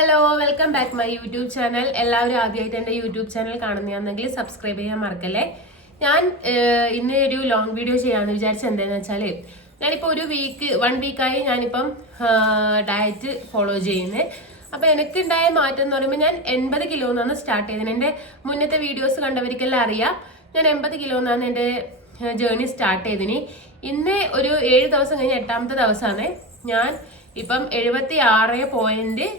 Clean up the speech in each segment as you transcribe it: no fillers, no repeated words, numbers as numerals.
Hello, welcome back my YouTube channel. എല്ലാവരും ആദ്യമായിട്ട് എൻ്റെ യൂട്യൂബ് ചാനൽ കാണുന്നതാണെങ്കിൽ സബ്സ്ക്രൈബ് ചെയ്യാൻ മറക്കല്ലേ. ഞാൻ ഇന്ന് ഒരു ലോങ് വീഡിയോ ചെയ്യാമെന്ന് വിചാരിച്ചത് എന്താണെന്ന് വെച്ചാൽ, ഞാനിപ്പോൾ വൺ വീക്കായി ഞാനിപ്പം ഡയറ്റ് ഫോളോ ചെയ്യുന്നത്. അപ്പോൾ എനിക്കുണ്ടായ മാറ്റം എന്ന് പറയുമ്പോൾ, ഞാൻ 80 കിലോ എന്നാണ് സ്റ്റാർട്ട് ചെയ്തത്. എൻ്റെ മുന്നത്തെ വീഡിയോസ് കണ്ടവർക്കെല്ലാം അറിയാം, ഞാൻ 80 കിലോ എന്നാണ് എൻ്റെ ജേർണി സ്റ്റാർട്ട് ചെയ്തതിന്. ഇന്ന് ഒരു 7 ദിവസം കഴിഞ്ഞ് 8ാമത്തെ ദിവസമാണ്. ഞാൻ ഇപ്പം 76.40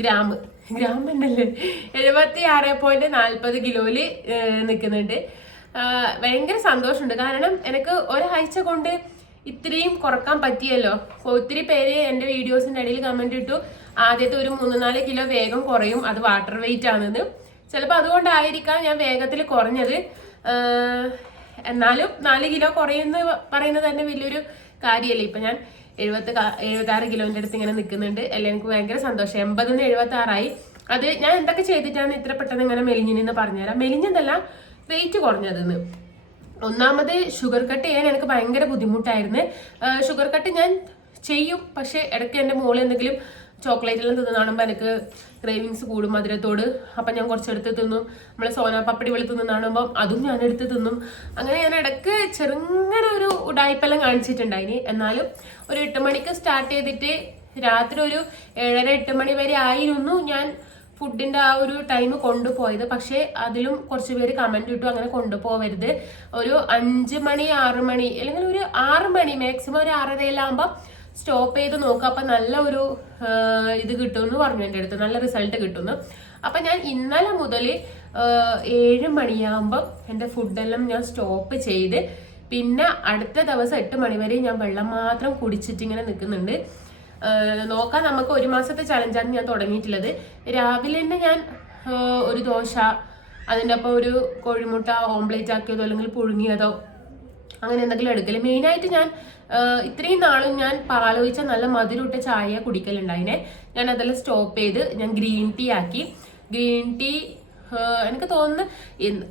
ഗ്രാം ഉണ്ടല്ലേ, 76.40 കിലോയില് നിൽക്കുന്നുണ്ട്. ഭയങ്കര സന്തോഷമുണ്ട്. കാരണം എനിക്ക് ഒരാഴ്ച കൊണ്ട് ഇത്രയും കുറക്കാൻ പറ്റിയല്ലോ. ഒത്തിരി പേര് എൻ്റെ വീഡിയോസിൻ്റെ ഇടയിൽ കമന്റ് ഇട്ടു, ആദ്യത്തെ ഒരു 3-4 കിലോ വേഗം കുറയും, അത് വാട്ടർ വെയിറ്റ് ആണെന്ന്. ചിലപ്പോൾ അതുകൊണ്ടായിരിക്കാം ഞാൻ വേഗത്തിൽ കുറഞ്ഞത്. എന്നാലും 4 കിലോ കുറയുന്ന പറയുന്നത് തന്നെ വലിയൊരു കാര്യമല്ലേ. ഇപ്പൊ ഞാൻ 76 കിലോന്റെ അടുത്ത് ഇങ്ങനെ നിൽക്കുന്നുണ്ട്. അല്ലെ, എനിക്ക് ഭയങ്കര സന്തോഷം. 80-ന്ന് 76 അത് ഞാൻ എന്തൊക്കെ ചെയ്തിട്ടാണ് ഇത്ര പെട്ടെന്ന് ഇങ്ങനെ മെലിഞ്ഞെന്ന് പറഞ്ഞുതരാം. മെലിഞ്ഞതല്ല, വെയിറ്റ് കുറഞ്ഞതെന്ന്. ഒന്നാമത്, ഷുഗർ കട്ട് ചെയ്യാൻ എനിക്ക് ഭയങ്കര ബുദ്ധിമുട്ടായിരുന്നു. ഷുഗർ കട്ട് ഞാൻ ചെയ്യും, പക്ഷെ ഇടയ്ക്ക് എൻ്റെ മോള് എന്തെങ്കിലും ചോക്ലേറ്റ് എല്ലാം തിന്നു കാണുമ്പോൾ എനിക്ക് ക്രേവിങ്സ് കൂടും മധുരത്തോട്. അപ്പം ഞാൻ കുറച്ചെടുത്ത് തിന്നും. നമ്മളെ സോന പപ്പടി വെളി തിന്നു കാണുമ്പോൾ അതും ഞാൻ എടുത്ത് തിന്നും. അങ്ങനെ ഞാൻ ഇടയ്ക്ക് ചെറുങ്ങനെ ഒരു ഉടായ്പെല്ലാം കാണിച്ചിട്ടുണ്ടായിന്. എന്നാലും ഒരു 8 മണിക്ക് സ്റ്റാർട്ട് ചെയ്തിട്ട് രാത്രി ഒരു 7:30-8 മണി വരെ ആയിരുന്നു ഞാൻ ഫുഡിന്റെ ആ ഒരു ടൈം കൊണ്ടുപോയത്. പക്ഷെ അതിലും കുറച്ച് പേര് കമന്റ് ഇട്ടു, അങ്ങനെ കൊണ്ടുപോകരുത്, ഒരു 5 മണി 6 മണി അല്ലെങ്കിൽ ഒരു 6 മണി മാക്സിമം ഒരു 6:30 സ്റ്റോപ്പ് ചെയ്ത് നോക്കുക. അപ്പൊ നല്ല ഒരു ഇത് കിട്ടുമെന്ന് പറഞ്ഞു എൻ്റെ അടുത്ത്, നല്ല റിസൾട്ട് കിട്ടുന്നു. അപ്പൊ ഞാൻ ഇന്നലെ മുതൽ 7 മണിയാകുമ്പോൾ എൻ്റെ ഫുഡെല്ലാം ഞാൻ സ്റ്റോപ്പ് ചെയ്ത്, പിന്നെ അടുത്ത ദിവസം 8 മണി വരെ ഞാൻ വെള്ളം മാത്രം കുടിച്ചിട്ട് ഇങ്ങനെ നിൽക്കുന്നുണ്ട്. നോക്കാം, നമുക്ക് 1 മാസത്തെ ചലഞ്ചാണ് ഞാൻ തുടങ്ങിയിട്ടുള്ളത്. രാവിലെ തന്നെ ഞാൻ ഒരു ദോശ, അതിൻ്റെ ഒപ്പം ഒരു കോഴിമുട്ട ഓംപ്ലേറ്റ് ആക്കിയതോ അല്ലെങ്കിൽ പുഴുങ്ങിയതോ അങ്ങനെ എന്തെങ്കിലും എടുക്കല്. മെയിനായിട്ട് ഞാൻ ഇത്രയും നാളും ഞാൻ പാലൊഴിച്ച നല്ല മധുരമിട്ട ചായ കുടിക്കലുണ്ടായിനെ. ഞാൻ അതെല്ലാം സ്റ്റോപ്പ് ചെയ്ത് ഞാൻ ഗ്രീൻ ടീ ആക്കി. ഗ്രീൻ ടീ എനിക്ക് തോന്നുന്നു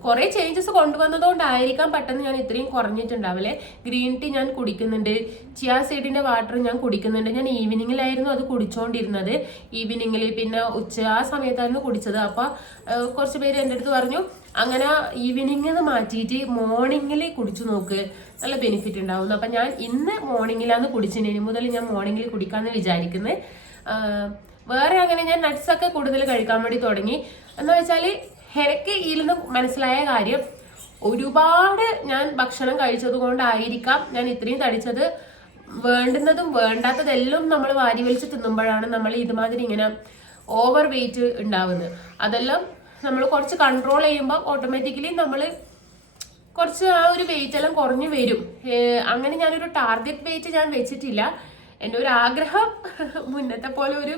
കുറെ ചേഞ്ചസ് കൊണ്ടുവന്നതുകൊണ്ടായിരിക്കാം പെട്ടെന്ന് ഞാൻ ഇത്രയും കുറഞ്ഞിട്ടുണ്ടാവില്ലേ. ഗ്രീൻ ടീ ഞാൻ കുടിക്കുന്നുണ്ട്, ചിയാ സീഡിന്റെ വാട്ടർ ഞാൻ കുടിക്കുന്നുണ്ട്. ഞാൻ ഈവനിങ്ങിലായിരുന്നു അത് കുടിച്ചോണ്ടിരുന്നത്. ഈവനിങ്ങിൽ പിന്നെ ഉച്ച ആ സമയത്തായിരുന്നു കുടിച്ചത്. അപ്പൊ കുറച്ച് പേര് എൻ്റെ അടുത്ത് പറഞ്ഞു, അങ്ങനെ ഈവനിങ്ങിൽ മാറ്റിയിട്ട് മോർണിംഗിൽ കുടിച്ചു നോക്ക്, നല്ല ബെനിഫിറ്റ് ഉണ്ടാവുന്നു. അപ്പൊ ഞാൻ ഇന്ന് മോർണിംഗിലാണ് കുടിച്ചത്. ഇനി മുതൽ ഞാൻ മോർണിംഗിൽ കുടിക്കാന്ന് വിചാരിക്കുന്നത്. വേറെ അങ്ങനെ ഞാൻ നട്ട്സ് ഒക്കെ കൂടുതൽ കഴിക്കാൻ വേണ്ടി തുടങ്ങി. എന്ന് വെച്ചാൽ എനിക്ക് ഇതിൽ മനസ്സിലായ കാര്യം, ഒരുപാട് ഞാൻ ഭക്ഷണം കഴിച്ചത് കൊണ്ടായിരിക്കാം ഞാൻ ഇത്രയും തടിച്ചത്. വേണ്ടുന്നതും വേണ്ടാത്തതെല്ലാം നമ്മൾ വാരി വലിച്ച് തിന്നുമ്പോഴാണ് നമ്മൾ ഇതുമാതിരി ഇങ്ങനെ ഓവർ വെയിറ്റ് ഉണ്ടാവുന്നത്. അതെല്ലാം നമ്മൾ കുറച്ച് കൺട്രോൾ ചെയ്യുമ്പോൾ ഓട്ടോമാറ്റിക്കലി നമ്മൾ കുറച്ച് ആ ഒരു വെയിറ്റ് എല്ലാം കുറഞ്ഞു വരും. അങ്ങനെ ഞാനൊരു ടാർഗറ്റ് വെയിറ്റ് ഞാൻ വെച്ചിട്ടില്ല. എൻ്റെ ഒരു ആഗ്രഹം മുന്നത്തെ പോലെ ഒരു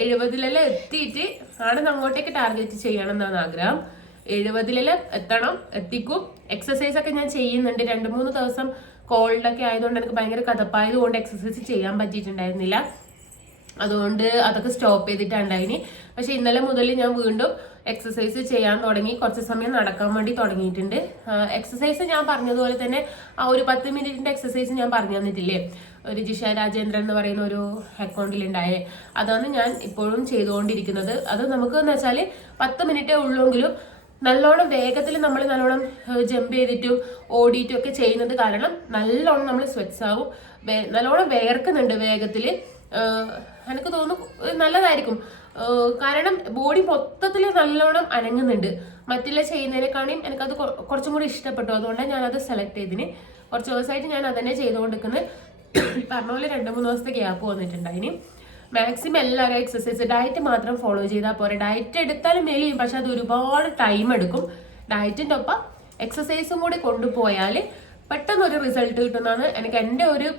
70 എത്തിയിട്ട് ആണ് അങ്ങോട്ടേക്ക് ടാർഗറ്റ് ചെയ്യണം എന്നാണ് ആഗ്രഹം. 70 എത്തിക്കും. എക്സസൈസ് ഒക്കെ ഞാൻ ചെയ്യുന്നുണ്ട്. 2-3 ദിവസം കോൾഡൊക്കെ ആയതുകൊണ്ട് എനിക്ക് ഭയങ്കര കഥപ്പായത് കൊണ്ട് എക്സസൈസ് ചെയ്യാൻ പറ്റിയിട്ടുണ്ടായിരുന്നില്ല. അതുകൊണ്ട് അതൊക്കെ സ്റ്റോപ്പ് ചെയ്തിട്ടുണ്ടായിന്. പക്ഷെ ഇന്നലെ മുതൽ ഞാൻ വീണ്ടും എക്സസൈസ് ചെയ്യാൻ തുടങ്ങി. കുറച്ച് സമയം നടക്കാൻ വേണ്ടി തുടങ്ങിയിട്ടുണ്ട്. എക്സസൈസ് ഞാൻ പറഞ്ഞതുപോലെ തന്നെ ആ ഒരു 10 മിനിറ്റിന്റെ എക്സസൈസ് ഞാൻ പറഞ്ഞു തന്നിട്ടില്ലേ, ഒരു ജിഷ രാജേന്ദ്രൻ എന്ന് പറയുന്ന ഒരു അക്കൗണ്ടിൽ ഉണ്ടായേ. അതാണ് ഞാൻ ഇപ്പോഴും ചെയ്തുകൊണ്ടിരിക്കുന്നത്. അത് നമുക്ക് എന്ന് വെച്ചാൽ 10 മിനിറ്റേ ഉള്ളെങ്കിലും നല്ലോണം വേഗത്തിൽ നമ്മൾ നല്ലോണം ജമ്പ് ചെയ്തിട്ടും ഓടിയിട്ടും ഒക്കെ ചെയ്യുന്നത് കാരണം നല്ലോണം നമ്മൾ സ്വെറ്റ്സ് ആവും, നല്ലോണം വേർക്കുന്നുണ്ട് വേഗത്തിൽ. എനിക്ക് തോന്നുന്നു നല്ലതായിരിക്കും. കാരണം ബോഡി മൊത്തത്തിൽ നല്ലോണം അനങ്ങുന്നുണ്ട്. മറ്റുള്ള ചെയ്യുന്നതിനെക്കാളും എനിക്കത് കുറച്ചും കൂടി ഇഷ്ടപ്പെട്ടു. അതുകൊണ്ടാണ് ഞാനത് സെലക്ട് ചെയ്തിന്. കുറച്ച് ദിവസമായിട്ട് ഞാൻ അതന്നെ ചെയ്തുകൊണ്ടിരിക്കുന്നത്. പറഞ്ഞ പോലെ 2-3 ദിവസത്തെ ഗ്യാപ്പ് വന്നിട്ടുണ്ടായിന്. മാക്സിമം എല്ലാവരും എക്സസൈസ്, ഡയറ്റ് മാത്രം ഫോളോ ചെയ്താൽ പോരെ. ഡയറ്റ് എടുത്താലും മെലിയും, പക്ഷെ അത് ഒരുപാട് ടൈം എടുക്കും. ഡയറ്റിൻ്റെ ഒപ്പം എക്സസൈസും കൂടി കൊണ്ടുപോയാൽ പെട്ടെന്നൊരു റിസൾട്ട് കിട്ടുന്നതാണ് എനിക്ക് എൻ്റെ ഒരു